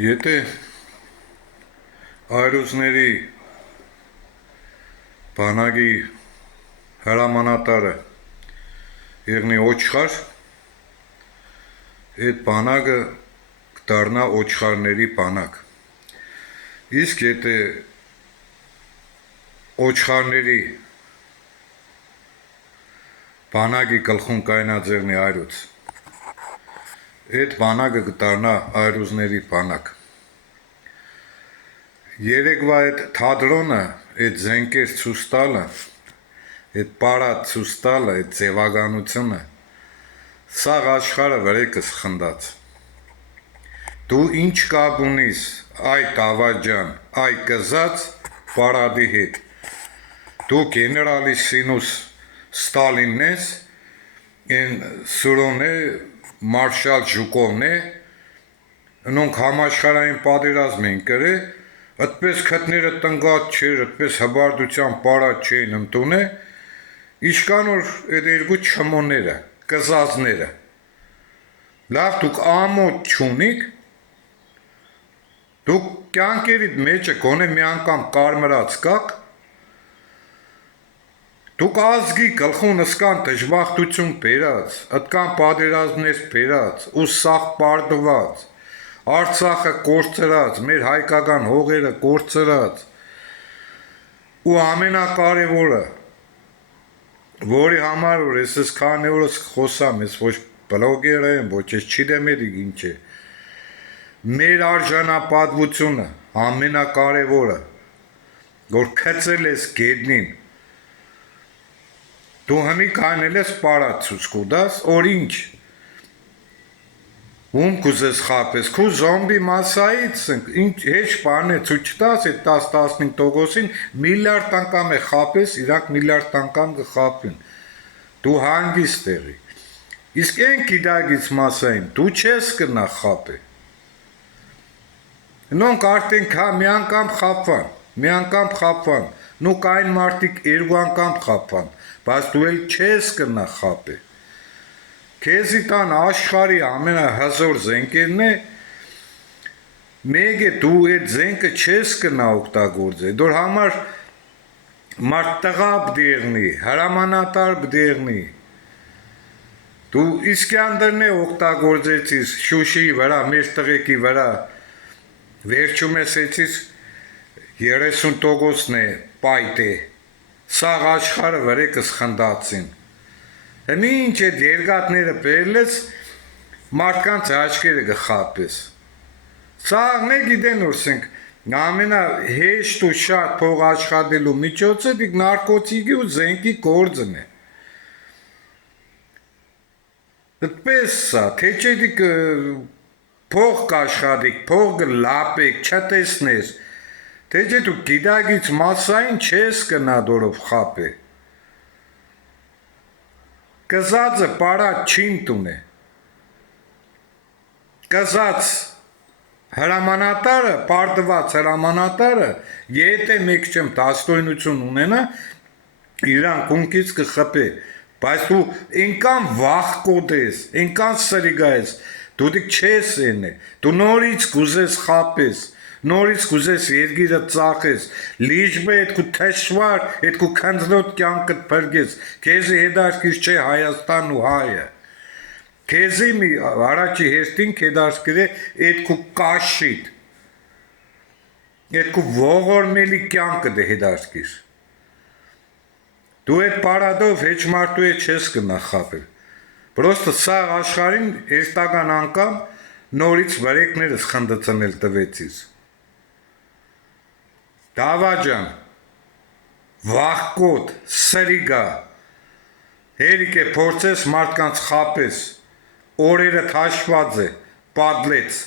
Եթե այրուզների բանակի հրամանատարը եղնի ոչխար, այդ բանակը կդառնա ոչխարների բանակ։ Իսկ եթե ոչխարների բանակի գլխուն կայնած եղնի այրուց, այդ բանակը կդառնա այրուզների բանակ։ Երեկվա այդ թատրոնը, այդ զենքեր ցույց տալը, այդ պարատ ցույց տալը, այդ ձևականությունը, սաղ աշխարհը վրեկս խնդաց։ Դու ինչ կապ ունիս այ Տավաջան, այ կզած պարադի հետ։ Դու գեներալիսիմուս Ստալինն ես, այն սուրոն է, մարշալ Ժուկովն է, նոնք համաշխարհային պատերազմ են կրել, այդպես քթները տնկած չէր, այդպես հբարդության պարած չէին ընդունել, ինչքան որ այդ երկու չմոնները, կզածները։ Լավ, դուք ամոթ չունիք, դուք կյանքերիդ մեջը գոնե մի անգամ կարմրած կաք, դուք ազգի գլխուն ըսկան դժբախտություն բերած, ըտկան պատերազմներ բերած, ու սաղ պարտված, Արցախը կորցրած, մեր հայկական հողերը կորցրած, ու ամենակարևորը, որի համար որ ես քանի օրս խոսամ, ես ոչ բլոգեր եմ, ոչ ես չգիտեմ ինչ է, մեր արժանապատվությունը ամենակարևորը, որ քծել ես գետնին, դու հնի կանել ես պարած ցույց կուտաս, որ ինչ, ում կուզես խապես, քու զոմբի մասայից, ինչ հեչ բան է ցույց տաս, այդ 10-15%-ին միլիարդ անգամ է խապես, իրանք միլիարդ անգամ կխապին, դու հանգիստ եղի, իսկ այն գիտագից մասային, դու չես կնա խապե, նոնք արդեն մի անգամ խապվան, նուք այն մարդիկ երկու անգամ խապվան, բայց դու էլ չես կնա խապե, քեզի տան աշխարհի ամենահզոր զենքերն է, մեկ է դու այդ զենքը չես կնա օգտագործել, դոր համար մարդ տղա պիտի եղնի, հրամանատար պիտի եղնի, դու Իսկանդերն է օգտագործեցիր Շուշիի վրա, մեր տղեկի վրա, վերջում ես էցիր 30%-ն է պայտ է, սաղ աշխարհը վրեկս խնդացին, հնի ինչ այդ երգատները բերլես, մարդկանց աչքերը կխապես, սաղն է գիտեն որսենք, ամենահեշտ ու շատ փող աշխատելու միջոցը դիք նարկոտիկի ու զենքի գործն է, դպես սա, թե չէ դիք փող կաշխատիք, փող կլապեք, չտեսնես, թե չէ դու գիտագից մասային չես կնա դորով խապե, կզածը պարատ չին տունե, կզած հրամանատարը, պարտված հրամանատարը, եթե մեկ չեմ դաստոյնություն ունենա, իրան կունքից կխպե, բայց դու ինքան վախկոտ ես, ինքան սրիգա ես, դու դիք չես ենե, դու նորից կուզես խապես, նորից կուզես երգիրը ծախես, լիջբե հետքու թշվար, հետքու քնձնոտ կյանքդ բրգես, քեզի հետարքիր չէ Հայաստան ու հայը, քեզի մի առաջի հերթին կետարքիր է հետքու կաշիտ, հետքու ողորմելի կյանքդ է հետարքիր, դու այդ պարադով հեչ մարդու է չես կնա խապել, պրոստը սաղ աշխարին հերթական անգամ նորից վրեկներս խնդծնել տվեցիս, Տավաջան, վախկոտ, սրիգա, հերիք է փորձես մարդկանց խապես, օրերը թաշված է, պատլեց,